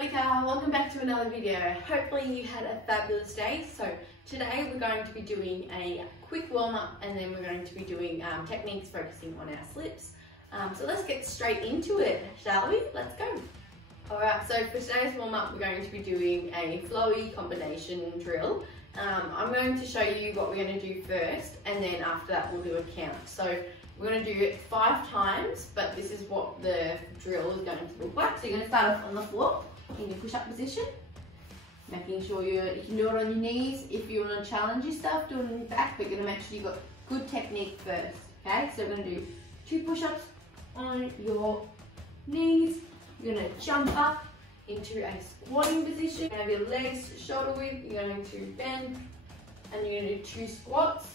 Monica, welcome back to another video. Hopefully you had a fabulous day. So today we're going to be doing a quick warm-up and then we're going to be doing techniques focusing on our slips. So let's get straight into it, shall we? Let's go. Alright, so for today's warm-up we're going to be doing a flowy combination drill. I'm going to show you what we're going to do first and then after that we'll do a count. So we're going to do it 5 times, but this is what the drill is going to look like. So you're going to start off on the floor in your push-up position, making sure you can do it on your knees. If you want to challenge yourself, do it on your back, but you're going to make sure you've got good technique first. Okay, so we're going to do 2 push-ups on your knees. You're going to jump up into a squatting position. You're going to have your legs shoulder width. You're going to bend, and you're going to do 2 squats.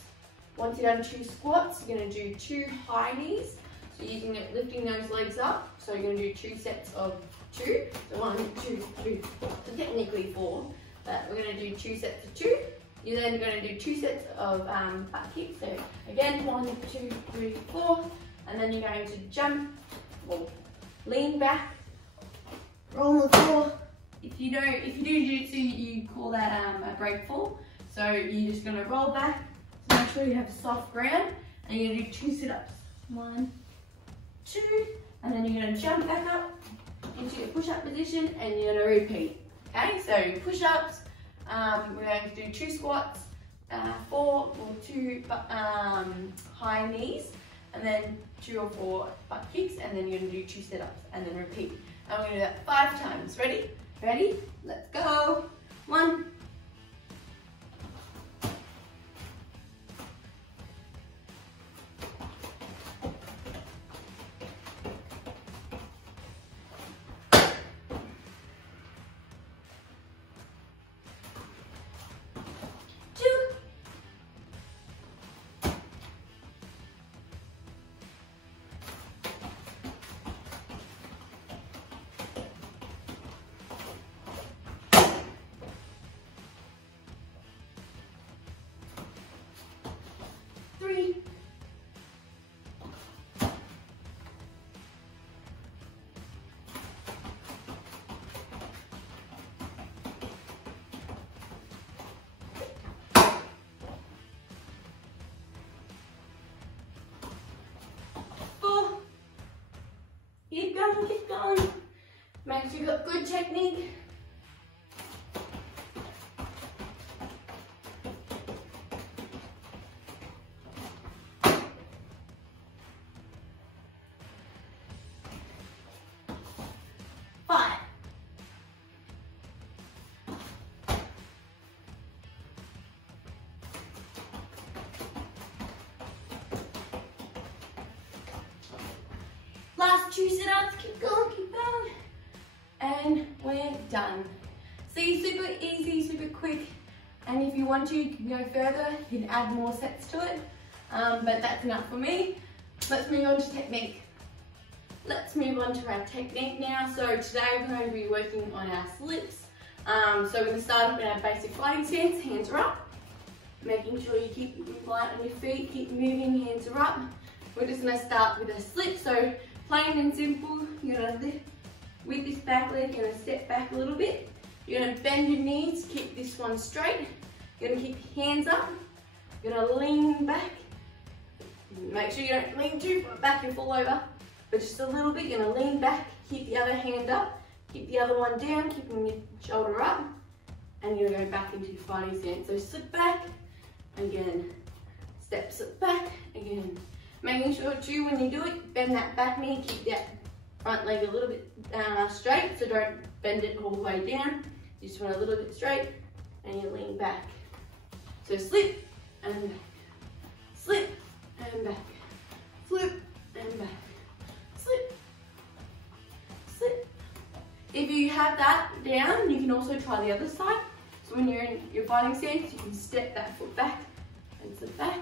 Once you've done 2 squats, you're going to do 2 high knees. So using it, lifting those legs up. So you're going to do 2 sets of 2. So 1, 2, 3, 4. So technically 4, but we're going to do 2 sets of 2. You're then going to do 2 sets of butt kicks. So again, 1, 2, 3, 4. And then you're going to jump or lean back, roll on the floor. If you do jiu-jitsu, you call that a break fall. So you're just going to roll back. So make sure you have soft ground, and you're going to do 2 sit-ups. 1, 2, and then you're going to jump back up into your push-up position, and you're going to repeat. Okay, so push-ups, we're going to do 2 squats, 4 or 2 high knees, and then 2 or 4 butt kicks, and then you're going to do 2 sit-ups, and then repeat. And we're going to do that 5 times. Ready? Ready? Let's go. 1, 3, 4. Keep going, keep going. Make sure you've got good technique. 5. Last 2 sit-ups, keep going, and we're done. See, super easy, super quick, and if you want to, you can go further, you can add more sets to it, but that's enough for me. Let's move on to technique. Let's move on to our technique now. So today we're going to be working on our slips. So we're going to start off in our basic fighting stance, hands are up. Making sure you keep light on your feet, keep moving, hands are up. We're just going to start with a slip. So plain and simple, you're going to lift with this back leg, you're going to step back a little bit. You're going to bend your knees, keep this one straight. You're going to keep your hands up. You're going to lean back. Make sure you don't lean too far back and fall over, but just a little bit. You're going to lean back, keep the other hand up, keep the other one down, keeping your shoulder up, and you're going to go back into your fighting stance. So slip back, again, slip back, again. Making sure too when you do it, bend that back knee, keep that front leg a little bit straight, so don't bend it all the way down. You just want a little bit straight, and you lean back. So slip and back, slip and back, slip and back, slip, slip. If you have that down, you can also try the other side. So when you're in your fighting stance, you can step that foot back and slip back,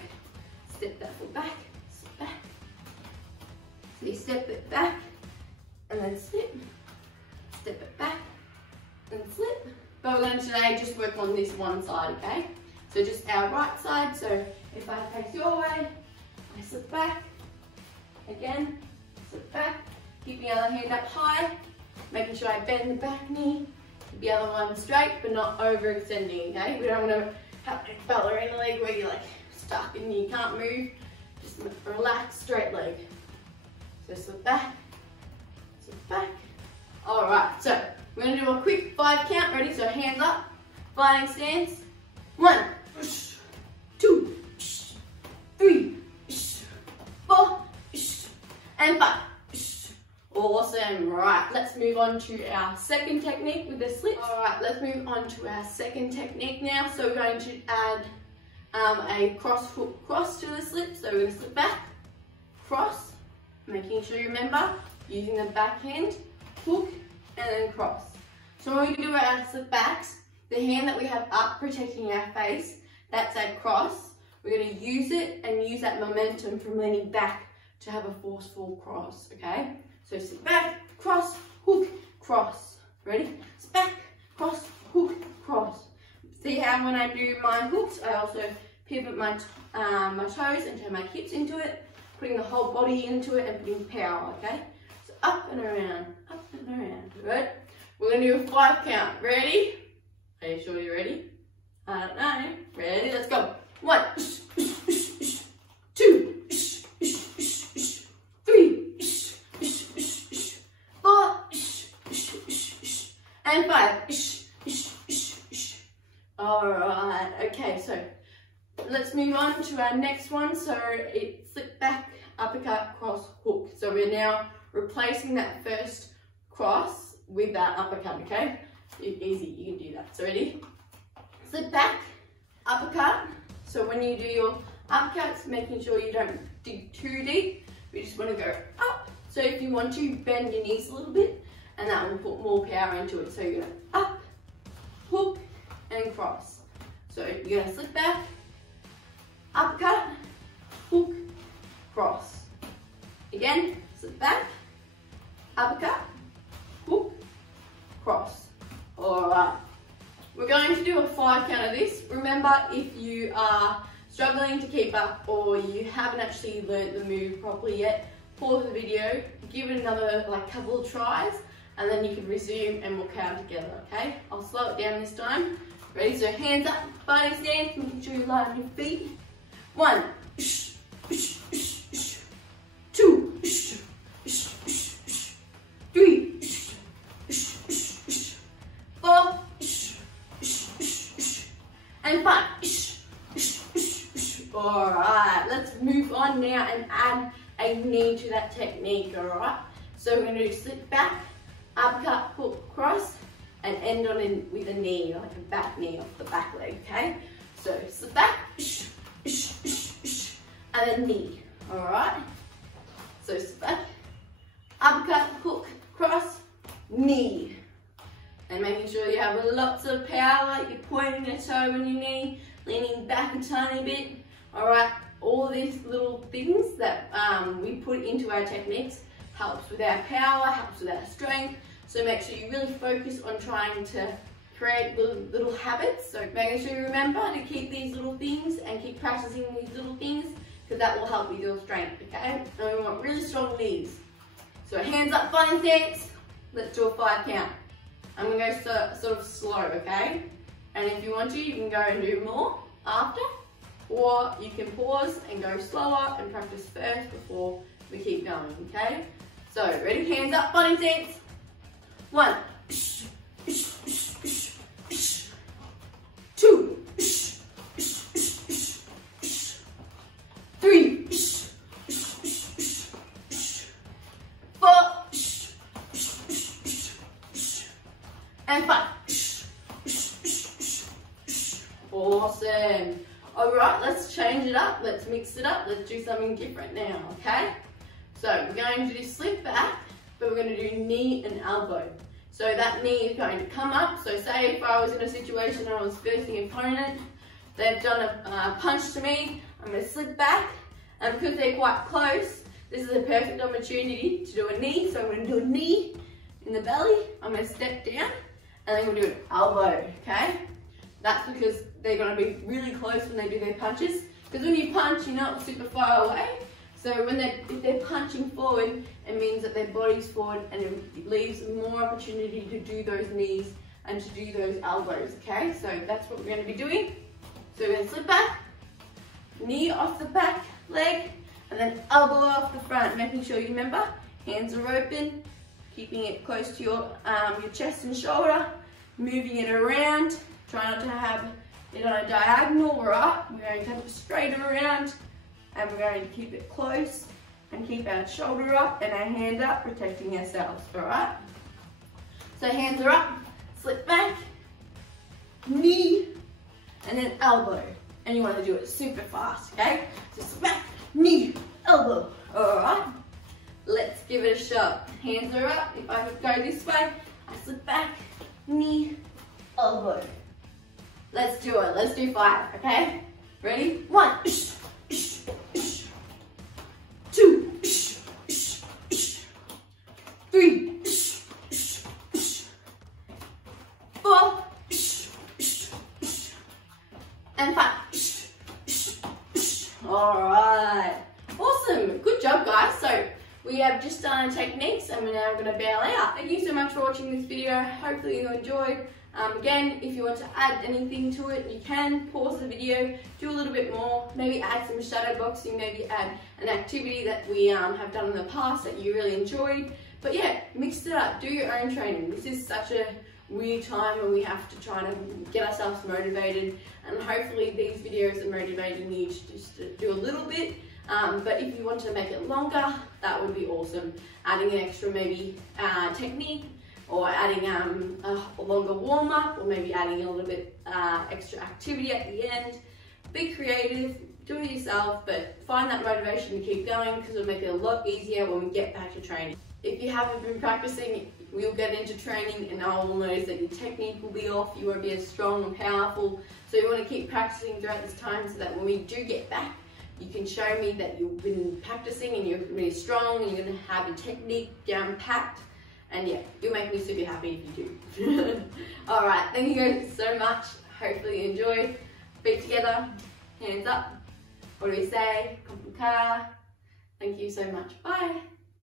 step that foot back, slip back. So you step it back and then slip, step it back and slip. But we're going to today just work on this one side, okay? So just our right side. So if I face your way, I slip back, again, slip back, keep the other hand up high, making sure I bend the back knee, the other one straight, but not overextending, okay? We don't want to have a ballerina leg where you're like stuck and you can't move. Just relax, straight leg. So slip back, slip back. All right, so we're gonna do a quick 5 count, ready? So hands up, fighting stance. 1, 2, 3, 4, and 5. Awesome, right, let's move on to our second technique with the slips. All right, let's move on to our second technique now. So we're going to add a cross hook cross to the slip. So we're gonna slip back, cross, making sure you remember, using the backhand, hook, and then cross. So when we do our slip backs, the hand that we have up protecting our face, that's our cross. We're gonna use it and use that momentum from leaning back to have a forceful cross, okay? So sit back, cross, hook, cross. Ready? Sit back, cross, hook, cross. See how when I do my hooks, I also pivot my toes and turn my hips into it, putting the whole body into it and putting power, okay? So up and around, right? We're gonna do a 5 count. Ready? Are you sure you're ready? I don't know. Ready? Let's go. 1, 2, 3, 4, and 5. All right. Okay, so let's move on to our next one. So it's slip back, uppercut, cross, hook. So we're now replacing that first cross with that uppercut, okay? Easy, you can do that. So ready? Slip back, uppercut. So when you do your uppercuts, making sure you don't dig too deep. We just want to go up. So if you want to, bend your knees a little bit, and that will put more power into it. So you're going to up, hook, and cross. So you're going to slip back, uppercut, hook, cross. Again, slip back, uppercut, hook, cross. All right. We're going to do a 5 count of this. Remember, if you are struggling to keep up or you haven't actually learnt the move properly yet, pause the video, give it another couple of tries, and then you can resume and we'll count together, okay? I'll slow it down this time. Ready? So hands up, fighting stance, making sure you lie on your feet. 1, 2, 3, 4, and 5. All right, let's move on now and add a knee to that technique, all right? So we're going to do slip back, uppercut, hook, cross, and end on in with a knee, like a back knee off the back leg, okay? So slip back, and then knee, all right? So slip back, uppercut, hook, cross, knee. And making sure you have lots of power, like you're pointing your toe on your knee, leaning back a tiny bit. All right, all these little things that we put into our techniques helps with our power, helps with our strength. So make sure you really focus on trying to create little habits. So making sure you remember to keep these little things and keep practicing these little things, because that will help with your strength, okay? And we want really strong knees. So hands up, fighting stance. Let's do a 5 count. I'm gonna go sort of slow, okay? And if you want to, you can go and do more after, or you can pause and go slower and practice first before we keep going, okay? So, ready? Hands up, fighting stance. 1, 2, 3, 4, and 5. Awesome. All right, let's change it up. Let's mix it up. Let's do something different now, okay? So we're going to do slip back, but we're going to do knee and elbow. So that knee is going to come up. So say if I was in a situation and I was facing an opponent, they've done a punch to me, I'm going to slip back, and because they're quite close, this is a perfect opportunity to do a knee. So I'm going to do a knee in the belly, I'm going to step down, and then we'll do an elbow, okay? That's because they're going to be really close when they do their punches. Because when you punch, you're not super far away. So if they're punching forward, it means that their body's forward and it leaves more opportunity to do those knees and to do those elbows, okay? So that's what we're gonna be doing. So we're gonna slip back, knee off the back leg, and then elbow off the front, making sure you remember, hands are open, keeping it close to your chest and shoulder, moving it around. Try not to have it on a diagonal, right? We're going to have it straight around, and we're going to keep it close and keep our shoulder up and our hand up, protecting ourselves, all right? So hands are up, slip back, knee, and then elbow. And you want to do it super fast, okay? So slip back, knee, elbow, all right? Let's give it a shot. Hands are up. If I go this way, I slip back, knee, elbow. Let's do it. Let's do 5, okay? Ready? 1, 2, 3, 4, and 5. All right. Awesome. Good job, guys. So we have just done our techniques and we're now going to bail out. Thank you so much for watching this video. Hopefully you enjoyed. Again, if you want to add anything to it, you can pause the video, do a little bit more, maybe add some shadow boxing, maybe add an activity that we have done in the past that you really enjoyed. But yeah, mix it up, do your own training. This is such a weird time when we have to try to get ourselves motivated, and hopefully these videos are motivating you to just do a little bit. But if you want to make it longer, that would be awesome. Adding an extra maybe technique, or adding a longer warm-up, or maybe adding a little bit extra activity at the end. Be creative, do it yourself, but find that motivation to keep going, because it'll make it a lot easier when we get back to training. If you haven't been practicing, we'll get into training and I will notice that your technique will be off, you won't be as strong and powerful. So you want to keep practicing throughout this time so that when we do get back, you can show me that you've been practicing and you're really strong and you're going to have your technique down packed. And yeah, you'll make me super happy if you do. All right, thank you guys so much. Hopefully you enjoyed. Feet together, hands up. What do we say? Thank you so much. Bye.